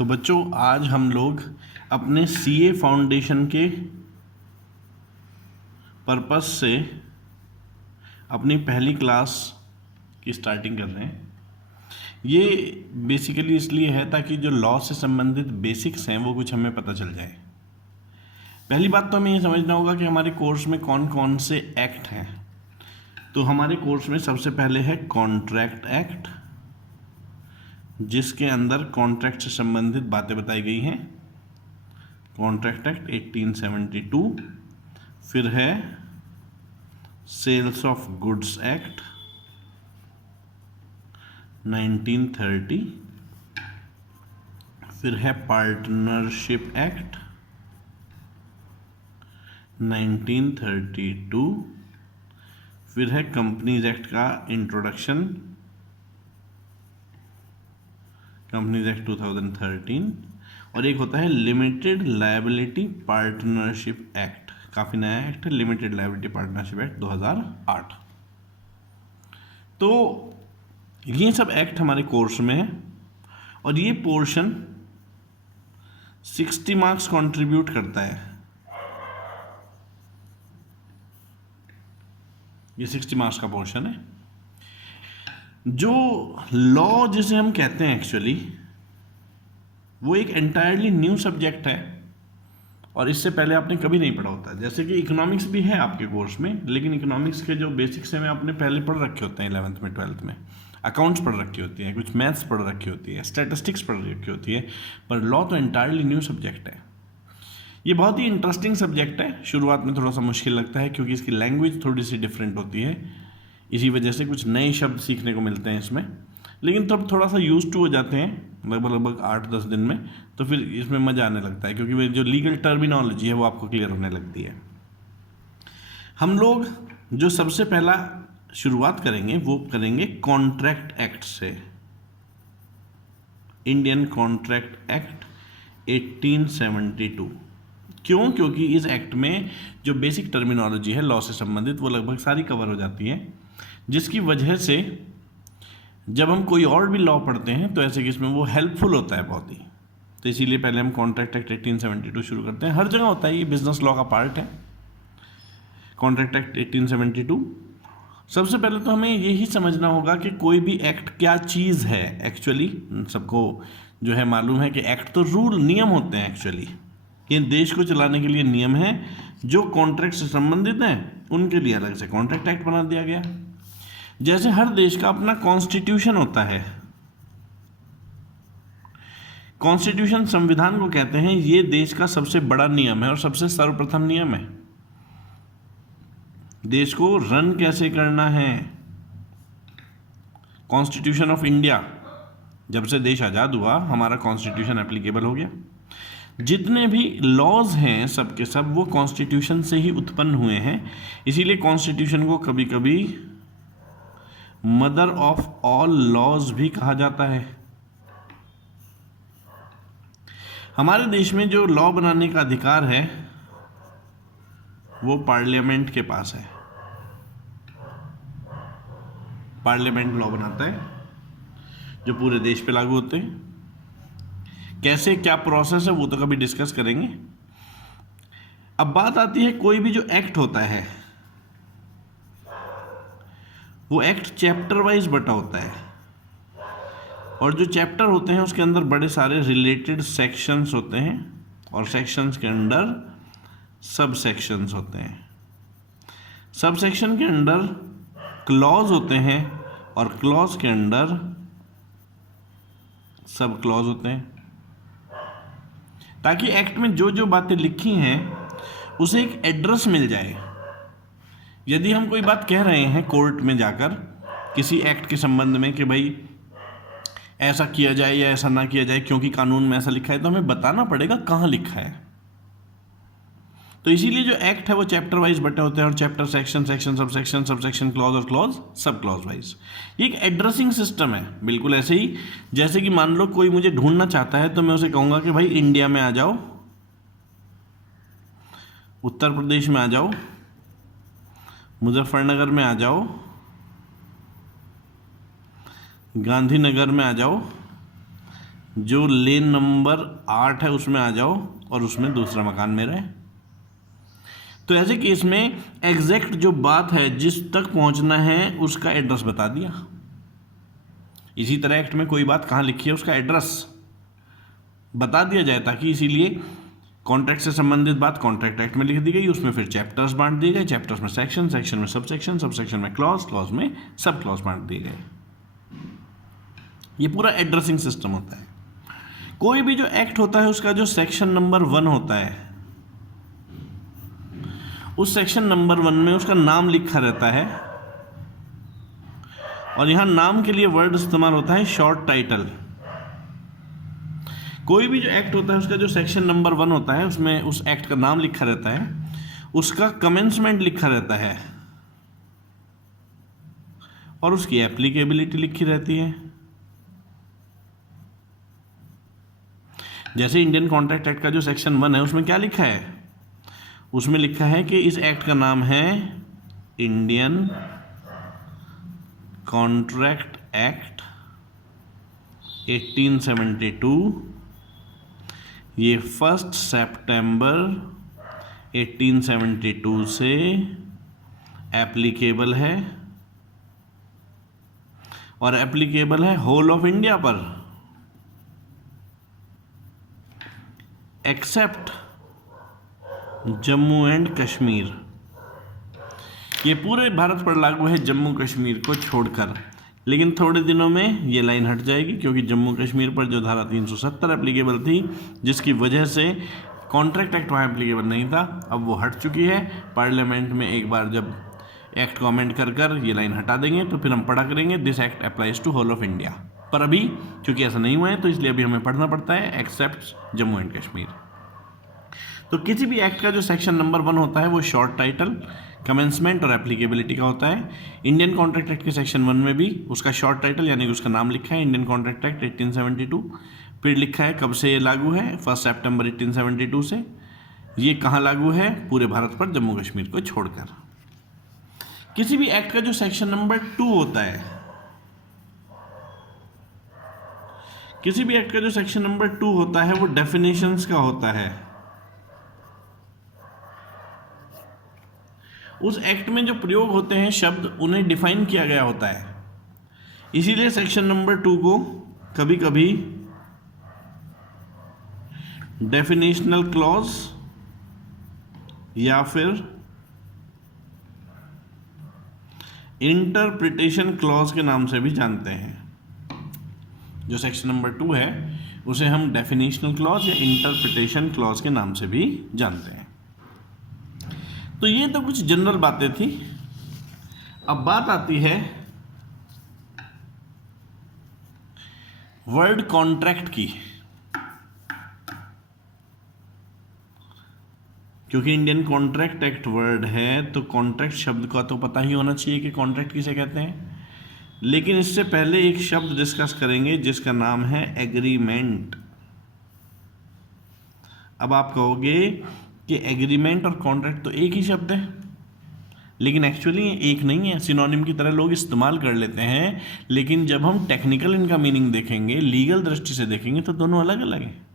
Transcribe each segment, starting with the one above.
तो बच्चों आज हम लोग अपने सीए फाउंडेशन के पर्पस से अपनी पहली क्लास की स्टार्टिंग कर रहे हैं। ये बेसिकली इसलिए है ताकि जो लॉ से संबंधित बेसिक्स हैं वो कुछ हमें पता चल जाए। पहली बात तो हमें ये समझना होगा कि हमारे कोर्स में कौन कौन से एक्ट हैं। तो हमारे कोर्स में सबसे पहले है कॉन्ट्रैक्ट एक्ट, जिसके अंदर कॉन्ट्रैक्ट से संबंधित बातें बताई गई हैं। Contract act 1872। फिर है सेल्स ऑफ गुड्स एक्ट 1930। फिर है पार्टनरशिप एक्ट 1932। फिर है कंपनीज एक्ट का इंट्रोडक्शन, कंपनीज एक्ट 2013। और एक होता है लिमिटेड लायबिलिटी पार्टनरशिप एक्ट, काफ़ी नया एक्ट है, लिमिटेड लायबिलिटी पार्टनरशिप एक्ट 2008। तो ये सब एक्ट हमारे कोर्स में है और ये पोर्शन 60 मार्क्स कंट्रीब्यूट करता है। ये 60 मार्क्स का पोर्शन है। जो लॉ जिसे हम कहते हैं एक्चुअली वो एक एंटायरली न्यू सब्जेक्ट है और इससे पहले आपने कभी नहीं पढ़ा होता। जैसे कि इकोनॉमिक्स भी है आपके कोर्स में, लेकिन इकोनॉमिक्स के जो बेसिक्स हैं आपने पहले पढ़ रखे होते हैं 11th में 12th में। अकाउंट्स पढ़ रखी होती है, कुछ मैथ्स पढ़ रखी होती है, स्टैटिस्टिक्स पढ़ रखी होती है, पर लॉ तो एंटायरली न्यू सब्जेक्ट है। ये बहुत ही इंटरेस्टिंग सब्जेक्ट है। शुरुआत में थोड़ा सा मुश्किल लगता है क्योंकि इसकी लैंग्वेज थोड़ी सी डिफरेंट होती है, इसी वजह से कुछ नए शब्द सीखने को मिलते हैं इसमें। लेकिन तब थोड़ा सा यूज टू हो जाते हैं लगभग 8-10 दिन में, तो फिर इसमें मज़ा आने लगता है क्योंकि जो लीगल टर्मिनोलॉजी है वो आपको क्लियर होने लगती है। हम लोग जो सबसे पहला शुरुआत करेंगे वो करेंगे कॉन्ट्रैक्ट एक्ट से। Indian contract act 1872। क्यों? क्योंकि इस एक्ट में जो बेसिक टर्मिनोलॉजी है लॉ से संबंधित वो लगभग सारी कवर हो जाती है, जिसकी वजह से जब हम कोई और भी लॉ पढ़ते हैं तो ऐसे केस में वो हेल्पफुल होता है बहुत ही। तो इसीलिए पहले हम कॉन्ट्रैक्ट एक्ट 1872 शुरू करते हैं। हर जगह होता है, ये बिजनेस लॉ का पार्ट है कॉन्ट्रैक्ट एक्ट 1872। सबसे पहले तो हमें यही समझना होगा कि कोई भी एक्ट क्या चीज़ है। एक्चुअली सबको जो है मालूम है कि एक्ट तो रूल नियम होते हैं एक्चुअली, कि देश को चलाने के लिए नियम है जो कॉन्ट्रैक्ट से संबंधित हैं, उनके लिए अलग से कॉन्ट्रैक्ट एक्ट बना दिया गया। जैसे हर देश का अपना कॉन्स्टिट्यूशन होता है। कॉन्स्टिट्यूशन संविधान को कहते हैं, ये देश का सबसे बड़ा नियम है और सबसे सर्वप्रथम नियम है। देश को रन कैसे करना है। कॉन्स्टिट्यूशन ऑफ इंडिया, जब से देश आज़ाद हुआ हमारा कॉन्स्टिट्यूशन एप्लीकेबल हो गया। जितने भी लॉज हैं सब के सब वो कॉन्स्टिट्यूशन से ही उत्पन्न हुए हैं। इसीलिए कॉन्स्टिट्यूशन को कभी कभी मदर ऑफ ऑल लॉज भी कहा जाता है। हमारे देश में जो लॉ बनाने का अधिकार है वो पार्लियामेंट के पास है। पार्लियामेंट लॉ बनाता है जो पूरे देश पे लागू होते हैं। कैसे क्या प्रोसेस है वो तो कभी डिस्कस करेंगे। अब बात आती है कोई भी जो एक्ट होता है वो एक्ट चैप्टर वाइज बटा होता है और जो चैप्टर होते हैं उसके अंदर बड़े सारे रिलेटेड सेक्शंस होते हैं और सेक्शंस के अंदर सब सेक्शंस होते हैं। सब सेक्शन के अंदर क्लॉज होते हैं और क्लॉज के अंदर सब क्लॉज होते हैं, ताकि एक्ट में जो जो बातें लिखी हैं उसे एक एड्रेस मिल जाए। यदि हम कोई बात कह रहे हैं कोर्ट में जाकर किसी एक्ट के संबंध में कि भाई ऐसा किया जाए या ऐसा ना किया जाए क्योंकि कानून में ऐसा लिखा है, तो हमें बताना पड़ेगा कहाँ लिखा है। तो इसीलिए जो एक्ट है वो चैप्टर वाइज बटे होते हैं और chapter section sub section clause और क्लॉज सब क्लॉज वाइज। ये एक एड्रेसिंग सिस्टम है, बिल्कुल ऐसे ही जैसे कि मान लो कोई मुझे ढूंढना चाहता है तो मैं उसे कहूँगा कि भाई इंडिया में आ जाओ, उत्तर प्रदेश में आ जाओ, मुजफ्फरनगर में आ जाओ, गांधीनगर में आ जाओ, जो लेन नंबर 8 है उसमें आ जाओ और उसमें दूसरा मकान मेरा है। तो ऐसे केस में एग्जैक्ट जो बात है जिस तक पहुंचना है उसका एड्रेस बता दिया। इसी तरह एक्ट में कोई बात कहाँ लिखी है उसका एड्रेस बता दिया जाए, ताकि इसीलिए कॉन्ट्रैक्ट से संबंधित बात कॉन्ट्रैक्ट एक्ट में लिख दी गई, उसमें फिर चैप्टर्स बांट दिए गए, चैप्टर्स में सेक्शन, सेक्शन में सब सेक्शन में क्लॉज, क्लॉज में सब क्लॉज बांट दिए गए। ये पूरा एड्रेसिंग सिस्टम होता है। कोई भी जो एक्ट होता है उसका जो सेक्शन नंबर 1 होता है, उस सेक्शन नंबर 1 में उसका नाम लिखा रहता है, और यहां नाम के लिए वर्ड इस्तेमाल होता है शॉर्ट टाइटल। कोई भी जो एक्ट होता है उसका जो सेक्शन नंबर 1 होता है उसमें उस एक्ट का नाम लिखा रहता है, उसका कमेंसमेंट लिखा रहता है और उसकी एप्लीकेबिलिटी लिखी रहती है। जैसे इंडियन कॉन्ट्रैक्ट एक्ट का जो सेक्शन 1 है उसमें क्या लिखा है, उसमें लिखा है कि इस एक्ट का नाम है इंडियन कॉन्ट्रैक्ट एक्ट 1872। ये 1 सितंबर 1872 से एप्लीकेबल है, और एप्लीकेबल है होल ऑफ इंडिया पर, एक्सेप्ट जम्मू एंड कश्मीर। ये पूरे भारत पर लागू है जम्मू कश्मीर को छोड़कर। लेकिन थोड़े दिनों में ये लाइन हट जाएगी, क्योंकि जम्मू कश्मीर पर जो धारा 370 एप्लीकेबल थी, जिसकी वजह से कॉन्ट्रैक्ट एक्ट वहाँ एप्लीकेबल नहीं था, अब वो हट चुकी है। पार्लियामेंट में एक बार जब एक्ट को अमेंड कर ये लाइन हटा देंगे तो फिर हम पढ़ा करेंगे this act applies to whole of India. पर अभी क्योंकि ऐसा नहीं हुआ है तो इसलिए अभी हमें पढ़ना पड़ता है एक्सेप्ट जम्मू एंड कश्मीर। तो किसी भी एक्ट का जो सेक्शन नंबर 1 होता है वो शॉर्ट टाइटल, कमेंसमेंट और एप्लीकेबिलिटी का होता है। इंडियन कॉन्ट्रैक्ट एक्ट के सेक्शन 1 में भी उसका शॉर्ट टाइटल यानी कि उसका नाम लिखा है इंडियन कॉन्ट्रैक्ट एक्ट 1872, फिर लिखा है कब से ये लागू है 1 सितंबर 1872 से। ये कहाँ लागू है, पूरे भारत पर जम्मू कश्मीर को छोड़कर। किसी भी एक्ट का जो सेक्शन नंबर 2 होता है, किसी भी एक्ट का जो सेक्शन नंबर 2 होता है वो डेफिनेशंस का होता है। उस एक्ट में जो प्रयोग होते हैं शब्द, उन्हें डिफाइन किया गया होता है। इसीलिए सेक्शन नंबर 2 को कभी कभी डेफिनेशनल क्लॉज या फिर इंटरप्रिटेशन क्लॉज के नाम से भी जानते हैं। जो सेक्शन नंबर 2 है उसे हम डेफिनेशनल क्लॉज या इंटरप्रिटेशन क्लॉज के नाम से भी जानते हैं। तो ये तो कुछ जनरल बातें थी। अब बात आती है वर्ड कॉन्ट्रैक्ट की, क्योंकि इंडियन कॉन्ट्रैक्ट एक्ट वर्ड है तो कॉन्ट्रैक्ट शब्द का तो पता ही होना चाहिए कि कॉन्ट्रैक्ट किसे कहते हैं। लेकिन इससे पहले एक शब्द डिस्कस करेंगे जिसका नाम है एग्रीमेंट। अब आप कहोगे कि एग्रीमेंट और कॉन्ट्रैक्ट तो एक ही शब्द है, लेकिन एक्चुअली एक नहीं है, सिनोनिम की तरह लोग इस्तेमाल कर लेते हैं। लेकिन जब हम टेक्निकल इनका मीनिंग देखेंगे, लीगल दृष्टि से देखेंगे तो दोनों अलग अलग हैं।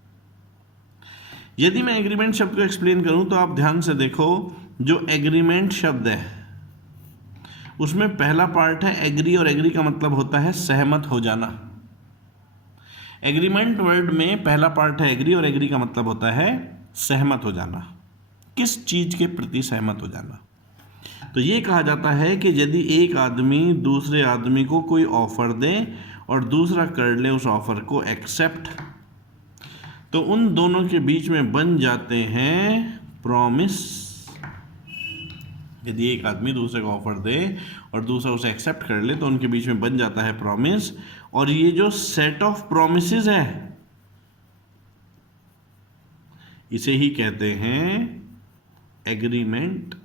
यदि मैं एग्रीमेंट शब्द को एक्सप्लेन करूं तो आप ध्यान से देखो, जो एग्रीमेंट शब्द है उसमें पहला पार्ट है एग्री, और एग्री का मतलब होता है सहमत हो जाना। एग्रीमेंट वर्ड में पहला पार्ट है एग्री, और एग्री का मतलब होता है सहमत हो जाना। किस चीज के प्रति सहमत हो जाना? तो ये कहा जाता है कि यदि एक आदमी दूसरे आदमी को कोई ऑफर दे और दूसरा कर ले उस ऑफर को एक्सेप्ट, तो उन दोनों के बीच में बन जाते हैं प्रॉमिस। यदि एक आदमी दूसरे को ऑफर दे और दूसरा उसे एक्सेप्ट कर ले तो उनके बीच में बन जाता है प्रॉमिस। और ये जो सेट ऑफ प्रॉमिसेस है इसे ही कहते हैं एग्रीमेंट।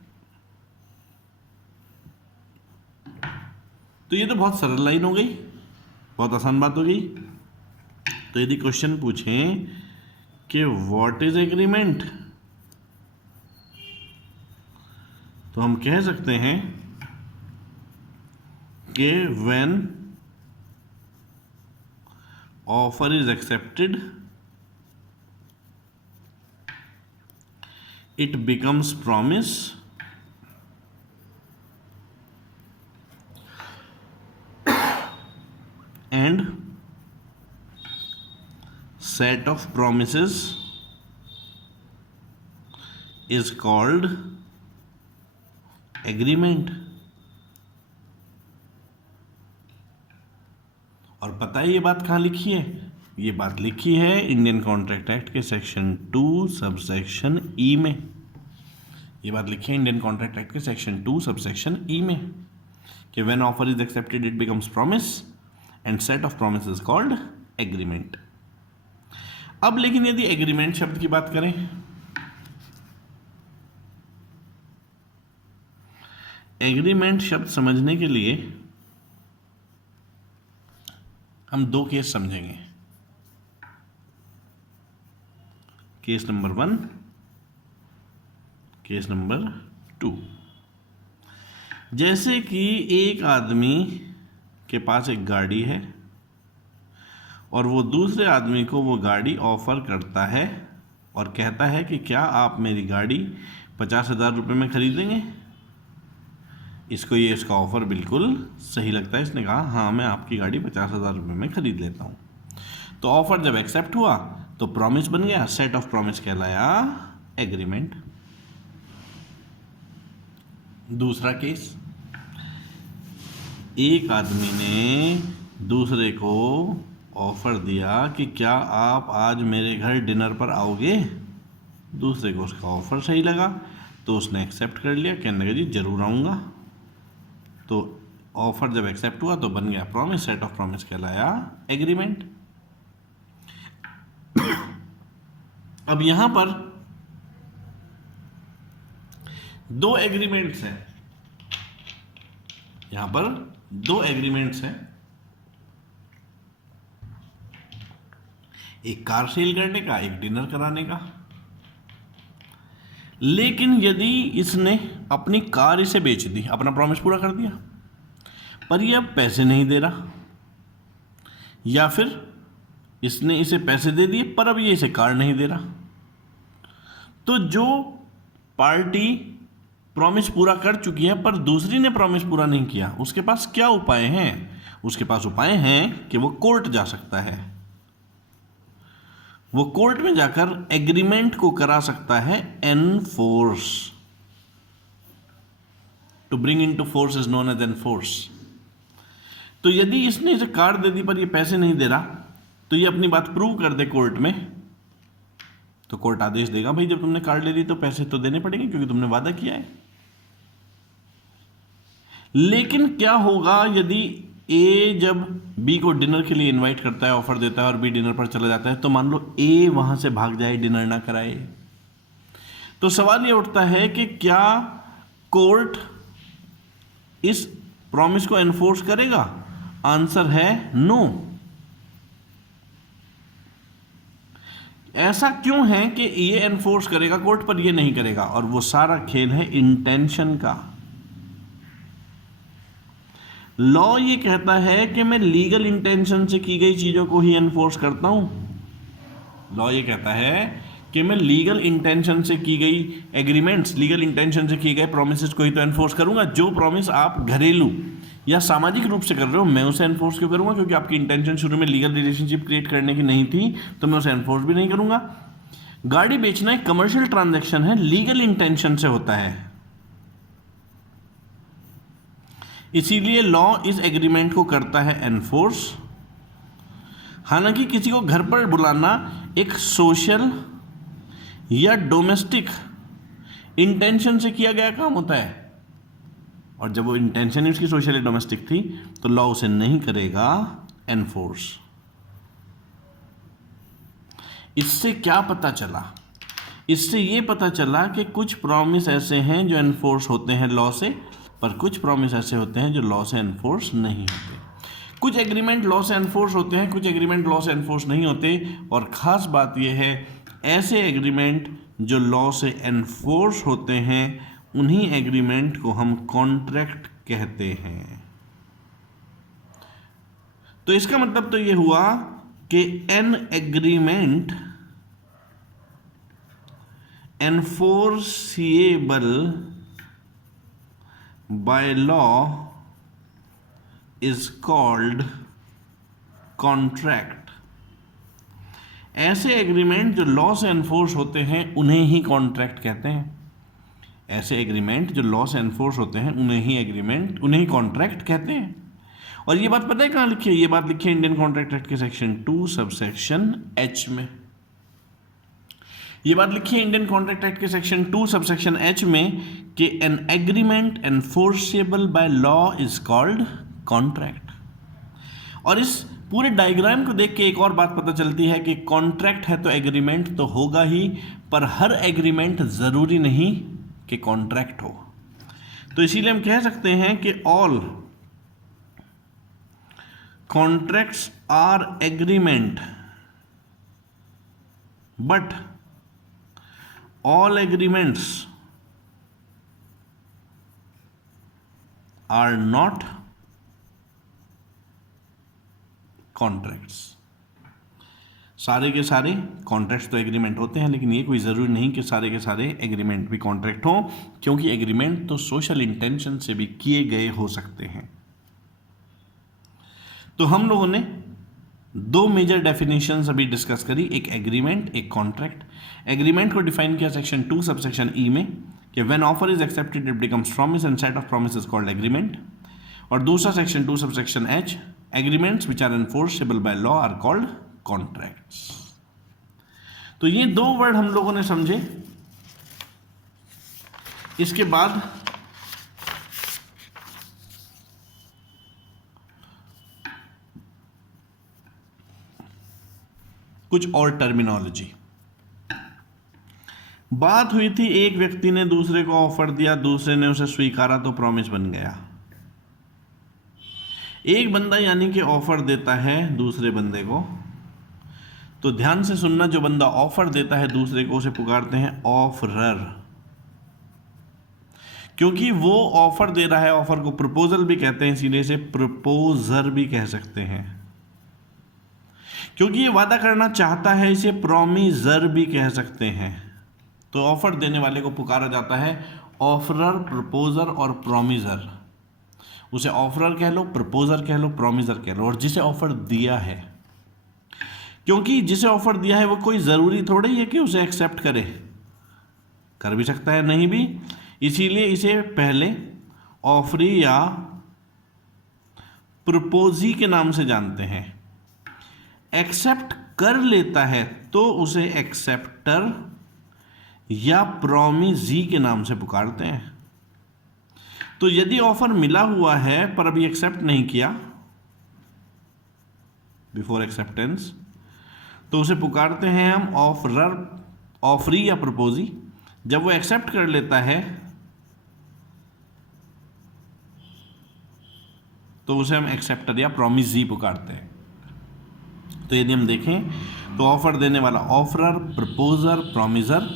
तो ये तो बहुत सरल लाइन हो गई, बहुत आसान बात हो गई। तो यदि क्वेश्चन पूछें कि व्हाट इज एग्रीमेंट, तो हम कह सकते हैं कि when offer is accepted, it becomes promise, and set of promises is called agreement. और पता है ये बात कहाँ लिखी है? ये बात लिखी है इंडियन कॉन्ट्रैक्ट एक्ट के सेक्शन 2 सबसेक्शन ई में। ये बात लिखी है इंडियन कॉन्ट्रैक्ट एक्ट के सेक्शन 2 सबसेक्शन ई में कि when offer is accepted it becomes promise and set of promise is called agreement. अब लेकिन यदि एग्रीमेंट शब्द की बात करें, एग्रीमेंट शब्द समझने के लिए हम दो केस समझेंगे। Case number 1, case number 2। जैसे कि एक आदमी के पास एक गाड़ी है और वो दूसरे आदमी को वो गाड़ी ऑफर करता है और कहता है कि क्या आप मेरी गाड़ी 50,000 रुपये में खरीदेंगे। इसको ये इसका ऑफर बिल्कुल सही लगता है। इसने कहा हाँ मैं आपकी गाड़ी 50,000 रुपये में खरीद लेता हूँ। तो ऑफर जब एक्सेप्ट हुआ तो प्रॉमिस बन गया, सेट ऑफ प्रॉमिस कहलाया एग्रीमेंट। दूसरा केस, एक आदमी ने दूसरे को ऑफर दिया कि क्या आप आज मेरे घर डिनर पर आओगे। दूसरे को उसका ऑफर सही लगा तो उसने एक्सेप्ट कर लिया, कहने लगा जी जरूर आऊँगा। तो ऑफर जब एक्सेप्ट हुआ तो बन गया प्रॉमिस, सेट ऑफ प्रॉमिस कहलाया एग्रीमेंट। अब यहां पर दो एग्रीमेंट्स हैं, यहां पर दो एग्रीमेंट्स हैं, एक कार सेल करने का, एक डिनर कराने का। लेकिन यदि इसने अपनी कार इसे बेच दी, अपना प्रॉमिस पूरा कर दिया, पर ये अब पैसे नहीं दे रहा, या फिर इसने इसे पैसे दे दिए पर अब ये इसे कार नहीं दे रहा, तो जो पार्टी प्रॉमिस पूरा कर चुकी है पर दूसरी ने प्रॉमिस पूरा नहीं किया, उसके पास क्या उपाय हैं? उसके पास उपाय हैं कि वो कोर्ट जा सकता है। वो कोर्ट में जाकर एग्रीमेंट को करा सकता है enforce. To bring into force is known as enforce. तो यदि इसने इसे कार दे दी पर ये पैसे नहीं दे रहा, तो ये अपनी बात प्रूव कर दे कोर्ट में, तो कोर्ट आदेश देगा भाई जब तुमने कार ले ली तो पैसे तो देने पड़ेंगे क्योंकि तुमने वादा किया है। लेकिन क्या होगा यदि ए जब बी को डिनर के लिए इनवाइट करता है, ऑफर देता है और बी डिनर पर चला जाता है, तो मान लो ए वहां से भाग जाए, डिनर ना कराए, तो सवाल ये उठता है कि क्या कोर्ट इस प्रॉमिस को एनफोर्स करेगा? आंसर है नो। ऐसा क्यों है कि ये एनफोर्स करेगा कोर्ट पर ये नहीं करेगा? और वो सारा खेल है इंटेंशन का। लॉ ये कहता है कि मैं लीगल इंटेंशन से की गई चीजों को ही एनफोर्स करता हूं। लॉ ये कहता है कि मैं लीगल इंटेंशन से की गई एग्रीमेंट्स, लीगल इंटेंशन से किए गए प्रोमिसेस को ही तो एनफोर्स करूंगा। जो प्रॉमिस आप घरेलू या सामाजिक रूप से कर रहे हो, मैं उसे एनफोर्स क्यों करूंगा? क्योंकि आपकी इंटेंशन शुरू में लीगल रिलेशनशिप क्रिएट करने की नहीं थी, तो मैं उसे एनफोर्स भी नहीं करूंगा। गाड़ी बेचना एक कमर्शियल ट्रांजैक्शन है, लीगल इंटेंशन से होता है, इसीलिए लॉ इस एग्रीमेंट को करता है एनफोर्स। हालांकि किसी को घर पर बुलाना एक सोशल या डोमेस्टिक इंटेंशन से किया गया काम होता है, और जब वो इंटेंशन ही उसकी सोशल या डोमेस्टिक थी तो लॉ उसे नहीं करेगा एनफोर्स। इससे क्या पता चला? इससे ये पता चला कि कुछ प्रॉमिस ऐसे हैं जो एनफोर्स होते हैं लॉ से, पर कुछ प्रॉमिस ऐसे होते हैं जो लॉ से एनफोर्स नहीं होते। कुछ एग्रीमेंट लॉ से एनफोर्स होते हैं, कुछ एग्रीमेंट लॉ से एनफोर्स नहीं होते। और ख़ास बात यह है, ऐसे एग्रीमेंट जो लॉ से एनफोर्स होते हैं उन्हीं एग्रीमेंट को हम कॉन्ट्रैक्ट कहते हैं। तो इसका मतलब तो ये हुआ कि an agreement enforceable by law is called contract. ऐसे एग्रीमेंट जो लॉ से एनफोर्स होते हैं उन्हें ही कॉन्ट्रैक्ट कहते हैं। ऐसे एग्रीमेंट जो लॉ से एनफोर्स होते हैं उन्हें ही कॉन्ट्रैक्ट कहते हैं। और ये बात पता है कहाँ लिखी है? ये बात लिखी है इंडियन कॉन्ट्रैक्ट एक्ट के सेक्शन 2 सबसेक्शन एच में। ये बात लिखी है इंडियन कॉन्ट्रैक्ट एक्ट के सेक्शन 2 सबसेक्शन एच में कि an agreement enforceable by law is called contract. और इस पूरे डायग्राम को देख के एक और बात पता चलती है कि कॉन्ट्रैक्ट है तो एग्रीमेंट तो होगा ही, पर हर एग्रीमेंट जरूरी नहीं कि कॉन्ट्रैक्ट हो। तो इसीलिए हम कह सकते हैं कि all contracts are agreement, but all agreements are not contracts। सारे के सारे कॉन्ट्रैक्ट्स तो एग्रीमेंट होते हैं, लेकिन ये कोई ज़रूरी नहीं कि सारे के सारे एग्रीमेंट भी कॉन्ट्रैक्ट हों, क्योंकि एग्रीमेंट तो सोशल इंटेंशन से भी किए गए हो सकते हैं। तो हम लोगों ने दो मेजर डेफिनेशंस अभी डिस्कस करी, एक एग्रीमेंट, एक कॉन्ट्रैक्ट। एग्रीमेंट को डिफाइन किया सेक्शन 2 सबसेक्शन ई में कि when offer is accepted it becomes promise and set of promise is called agreement. और दूसरा section 2 subsection H, agreements which are enforceable by law are called contracts. तो ये दो word हम लोगों ने समझे। इसके बाद कुछ और टर्मिनोलॉजी। बात हुई थी एक व्यक्ति ने दूसरे को ऑफर दिया, दूसरे ने उसे स्वीकारा तो प्रॉमिस बन गया। एक बंदा यानी कि ऑफर देता है दूसरे बंदे को, तो ध्यान से सुनना, जो बंदा ऑफर देता है दूसरे को उसे पुकारते हैं ऑफरर, क्योंकि वो ऑफर दे रहा है। ऑफर को प्रपोजल भी कहते हैं, इसीलिए से प्रपोजर भी कह सकते हैं। क्योंकि ये वादा करना चाहता है, इसे प्रॉमिजर भी कह सकते हैं। तो ऑफर देने वाले को पुकारा जाता है ऑफरर, प्रपोजर और प्रॉमिजर। उसे ऑफरर कह लो, प्रपोजर कह लो, प्रॉमिजर कह लो। और जिसे ऑफर दिया है, क्योंकि जिसे ऑफर दिया है वो कोई ज़रूरी थोड़ी है कि उसे एक्सेप्ट करे, कर भी सकता है, नहीं भी। इसीलिए इसे पहले ऑफरी या प्रपोजी के नाम से जानते हैं। एक्सेप्ट कर लेता है तो उसे एक्सेप्टर या प्रॉमिजी के नाम से पुकारते हैं। तो यदि ऑफर मिला हुआ है पर अभी एक्सेप्ट नहीं किया, बिफोर एक्सेप्टेंस, तो उसे पुकारते हैं हम ऑफरर, ऑफरी या प्रपोजी। जब वो एक्सेप्ट कर लेता है तो उसे हम एक्सेप्टर या प्रॉमिजी पुकारते हैं। तो यदि हम देखें तो ऑफर देने वाला ऑफरर, प्रपोजर, प्रॉमिजर,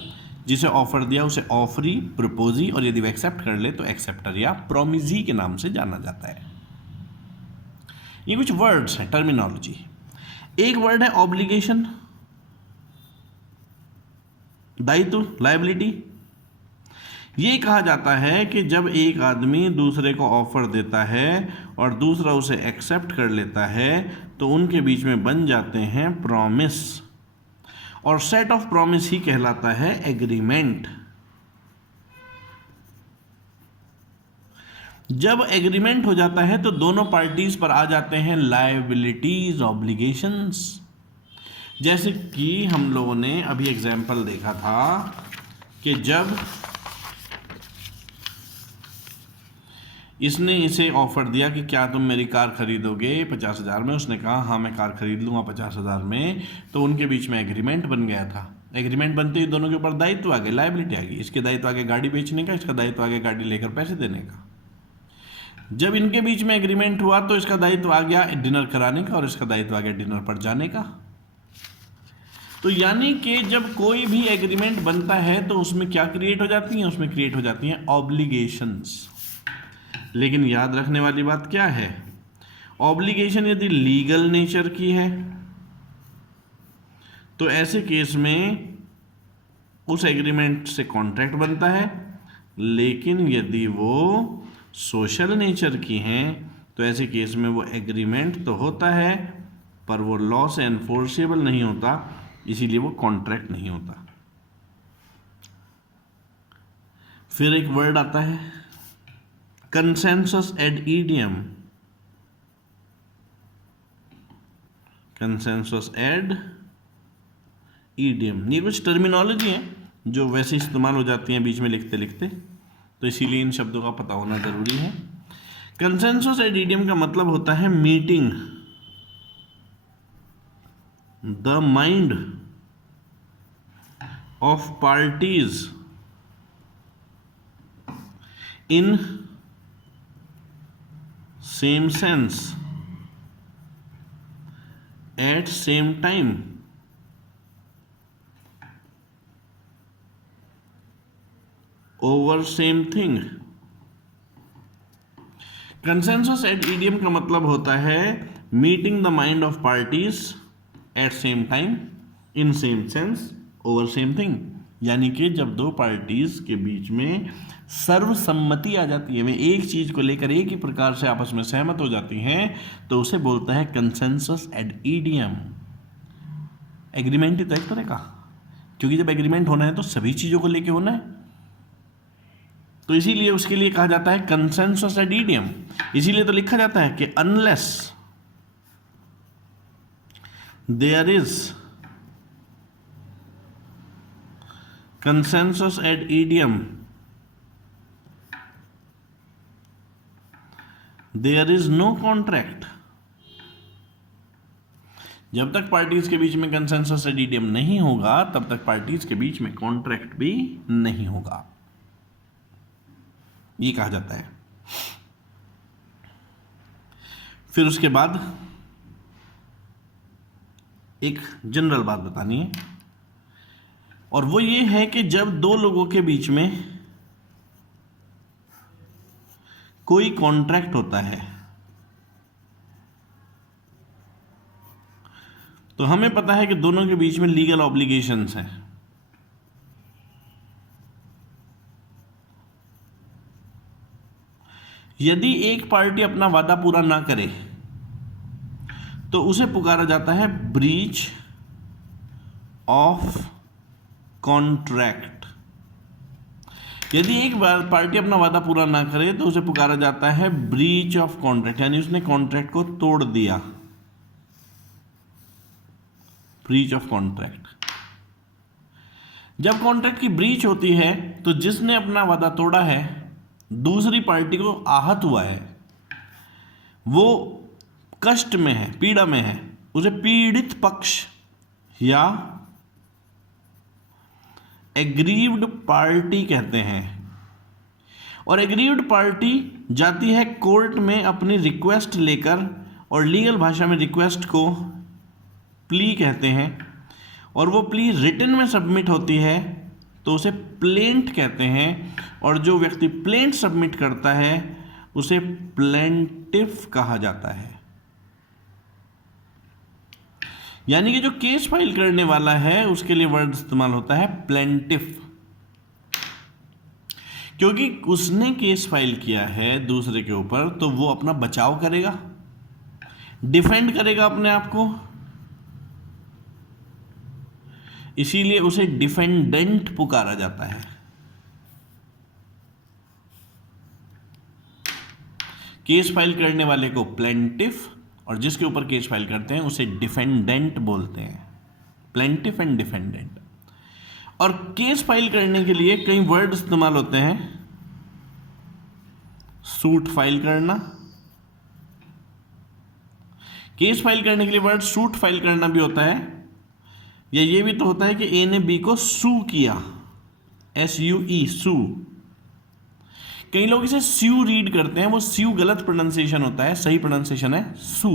जिसे ऑफर दिया उसे ऑफरी, प्रपोजी, और यदि वो एक्सेप्ट कर ले तो एक्सेप्टर या प्रॉमिजी के नाम से जाना जाता है। ये कुछ वर्ड्स हैं, टर्मिनोलॉजी। एक वर्ड है ऑब्लिगेशन, दायित्व, लायबिलिटी। ये कहा जाता है कि जब एक आदमी दूसरे को ऑफर देता है और दूसरा उसे एक्सेप्ट कर लेता है तो उनके बीच में बन जाते हैं प्रॉमिस, और सेट ऑफ प्रॉमिस ही कहलाता है एग्रीमेंट। जब एग्रीमेंट हो जाता है तो दोनों पार्टीज पर आ जाते हैं लायबिलिटीज, ऑब्लिगेशंस। जैसे कि हम लोगों ने अभी एग्जाम्पल देखा था कि जब इसने इसे ऑफर दिया कि क्या तुम मेरी कार खरीदोगे 50,000 में, उसने कहा हाँ मैं कार खरीद लूँगा 50,000 में, तो उनके बीच में एग्रीमेंट बन गया था। एग्रीमेंट बनते ही दोनों के ऊपर दायित्व आ गए, लायबिलिटी आ गई। इसके दायित्व आगे गाड़ी बेचने का, इसका दायित्व आगे गाड़ी लेकर पैसे देने का। जब इनके बीच में एग्रीमेंट हुआ तो इसका दायित्व आ गया डिनर कराने का और इसका दायित्व आ गया डिनर पर जाने का। तो यानी कि जब कोई भी एग्रीमेंट बनता है तो उसमें क्या क्रिएट हो जाती हैं? उसमें क्रिएट हो जाती हैं ऑब्लिगेशंस। लेकिन याद रखने वाली बात क्या है? ऑब्लिगेशन यदि लीगल नेचर की है तो ऐसे केस में उस एग्रीमेंट से कॉन्ट्रैक्ट बनता है, लेकिन यदि वो सोशल नेचर की हैं तो ऐसे केस में वो एग्रीमेंट तो होता है पर वो लॉ से एनफोर्सेबल नहीं होता, इसीलिए वो कॉन्ट्रैक्ट नहीं होता। फिर एक वर्ड आता है consensus ad idem. Consensus ad idem, ये कुछ टर्मिनोलॉजी है जो वैसे इस्तेमाल हो जाती हैं बीच में लिखते लिखते, तो इसीलिए इन शब्दों का पता होना जरूरी है। कंसेंसस एड ईडियम का मतलब होता है meeting the mind of parties in same sense at same time over same thing. Consensus ad idem का मतलब होता है meeting the mind of parties at same time in same sense over same thing, यानी कि जब दो parties के बीच में सर्वसम्मति आ जाती है, वे एक चीज को लेकर एक ही प्रकार से आपस में सहमत हो जाती हैं, तो उसे बोलता है कंसेंसस एट ईडियम। एग्रीमेंट ही तो एक तरह का, क्योंकि जब एग्रीमेंट होना है तो सभी चीजों को लेकर होना है, तो इसीलिए उसके लिए कहा जाता है कंसेंसस एट ईडियम। इसीलिए तो लिखा जाता है कि unless there is consensus ad idem there is no contract. जब तक पार्टीज के बीच में कंसेंसस एट ईडियम नहीं होगा तब तक पार्टीज के बीच में कॉन्ट्रैक्ट भी नहीं होगा, ये कहा जाता है। फिर उसके बाद एक जनरल बात बतानी है, और वो ये है कि जब दो लोगों के बीच में कोई कॉन्ट्रैक्ट होता है तो हमें पता है कि दोनों के बीच में लीगल ऑब्लिगेशंस हैं। यदि एक पार्टी अपना वादा पूरा ना करे तो उसे पुकारा जाता है ब्रीच ऑफ कॉन्ट्रैक्ट। यदि एक पार्टी अपना वादा पूरा ना करे तो उसे पुकारा जाता है ब्रीच ऑफ कॉन्ट्रैक्ट, यानी उसने कॉन्ट्रैक्ट को तोड़ दिया, ब्रीच ऑफ कॉन्ट्रैक्ट। जब कॉन्ट्रैक्ट की ब्रीच होती है तो जिसने अपना वादा तोड़ा है, दूसरी पार्टी को आहत हुआ है, वो कष्ट में है, पीड़ा में है, उसे पीड़ित पक्ष या एग्रीव्ड पार्टी कहते हैं। और एग्रीव्ड पार्टी जाती है कोर्ट में अपनी रिक्वेस्ट लेकर, और लीगल भाषा में रिक्वेस्ट को प्ली कहते हैं, और वो प्ली रिटन में सबमिट होती है तो उसे प्लेंट कहते हैं, और जो व्यक्ति प्लेंट सबमिट करता है उसे प्लेंटिफ कहा जाता है। यानी कि जो केस फाइल करने वाला है उसके लिए वर्ड इस्तेमाल होता है प्लेंटिफ, क्योंकि उसने केस फाइल किया है दूसरे के ऊपर तो वो अपना बचाव करेगा, डिफेंड करेगा अपने आप को, इसीलिए उसे डिफेंडेंट पुकारा जाता है। केस फाइल करने वाले को प्लेंटिफ और जिसके ऊपर केस फाइल करते हैं उसे डिफेंडेंट बोलते हैं, प्लेंटिफ एंड डिफेंडेंट। और केस फाइल करने के लिए कई वर्ड इस्तेमाल होते हैं, सूट फाइल करना, केस फाइल करने के लिए वर्ड सूट फाइल करना भी होता है, या ये भी तो होता है कि ए ने बी को सू किया, SUE सू। कई लोग इसे स्यू रीड करते हैं, वो स्यू गलत प्रोनाउंसिएशन होता है, सही प्रोनाउंसिएशन है सू।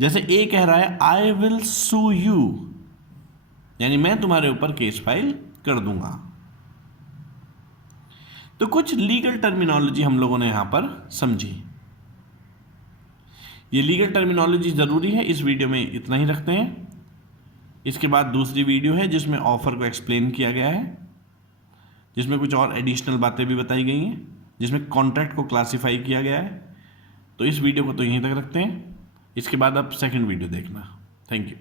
जैसे ए कह रहा है आई विल सू यू, यानी मैं तुम्हारे ऊपर केस फाइल कर दूंगा। तो कुछ लीगल टर्मिनोलॉजी हम लोगों ने यहां पर समझी। ये लीगल टर्मिनोलॉजी जरूरी है, इस वीडियो में इतना ही रखते हैं। इसके बाद दूसरी वीडियो है जिसमें ऑफ़र को एक्सप्लेन किया गया है, जिसमें कुछ और एडिशनल बातें भी बताई गई हैं, जिसमें कॉन्ट्रैक्ट को क्लासिफाई किया गया है। तो इस वीडियो को तो यहीं तक रखते हैं, इसके बाद आप सेकंड वीडियो देखना। Thank you.